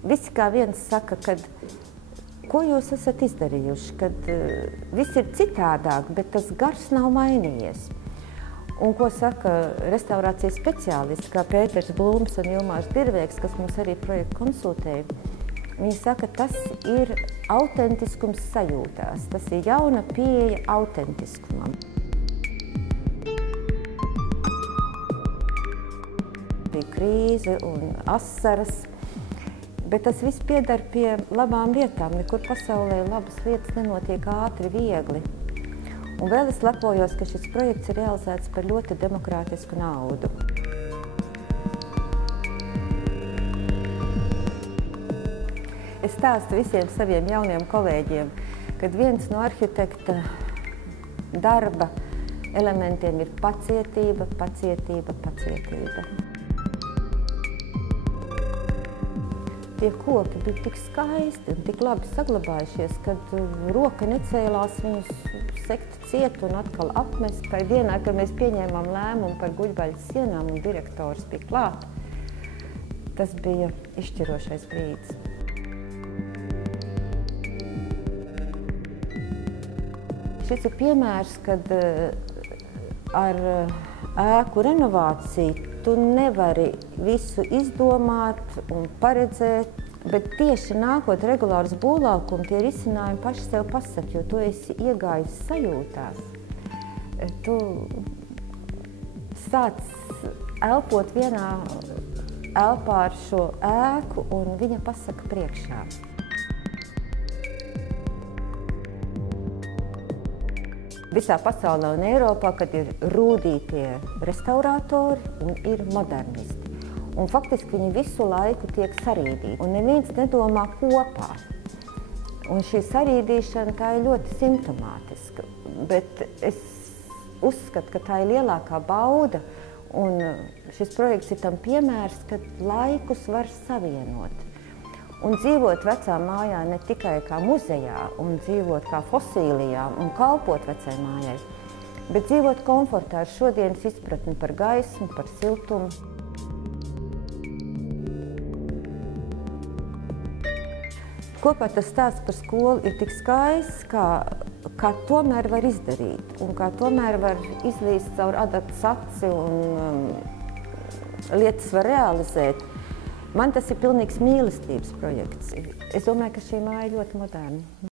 Visi kā viens saka, kad ko jūs esat izdarījuši, kad viss ir citādāk, bet tas gars nav mainījies. Un ko saka restaurācijas speciālisti, kā Pēters Blūms un Ilmārs Dirvēks, kas mums arī projektu konsultēja, viņi saka, tas ir autentiskums sajūtās, tas ir jauna pieeja autentiskumam. Bija krīze un asaras, bet tas viss piedar pie labām lietām. Nekur pasaulē labas lietas nenotiek ātri, viegli. Un vēl es lepojos, ka šis projekts ir realizēts par ļoti demokrātisku naudu. Es stāstu visiem saviem jauniem kolēģiem, kad viens no arhitekta darba elementiem ir pacietība, pacietība, pacietība. Tie koki bija tik skaisti un tik labi saglabājušies, kad roka necēlās viņus sekt ciet un atkal apmest. Tai dienā, kad mēs pieņēmām lēmumu par guļbaļas sienām un direktors bija klāt, tas bija izšķirošais brīdis. Šis ir piemērs, kad ar ēku renovāciju tu nevari visu izdomāt un paredzēt, bet tieši nākot regulārus būvlaukumu, tie risinājumi paši sev pasaka, jo tu esi iegājis sajūtās. Tu sāc elpot vienā elpā ar šo ēku un viņa pasaka priekšā. Visā pasaulē un Eiropā, kad ir rūdītie restaurātori un ir modernisti. Un faktiski viņi visu laiku tiek sarīdīti, un neviens nedomā kopā. Un šī sarīdīšana tā ir ļoti simptomātiska, bet es uzskatu, ka tā ir lielākā bauda, un šis projekts ir tam piemērs, kad laikus var savienot. Un dzīvot vecā mājā ne tikai kā muzejā, un dzīvot kā fosīlijā un kalpot vecai mājai, bet dzīvot komfortā ar šodienas izpratni par gaismu, par siltumu. Kopā tas stāsts par skolu ir tik skaists, kā tomēr var izdarīt, un kā tomēr var izlīst caur adatas aci un lietas var realizēt. Man tas ir pilnīgs mīlestības projekts. Es domāju, ka šī māja ir ļoti moderna.